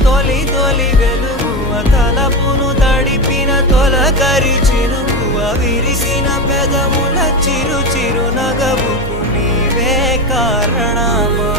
తొలి తొలి వెలుగువ తలపును తడిపిన తొలకరి చినుకువ విరిసిన పెదముల చిరు చిరు నగవుకు నీవే కారణమా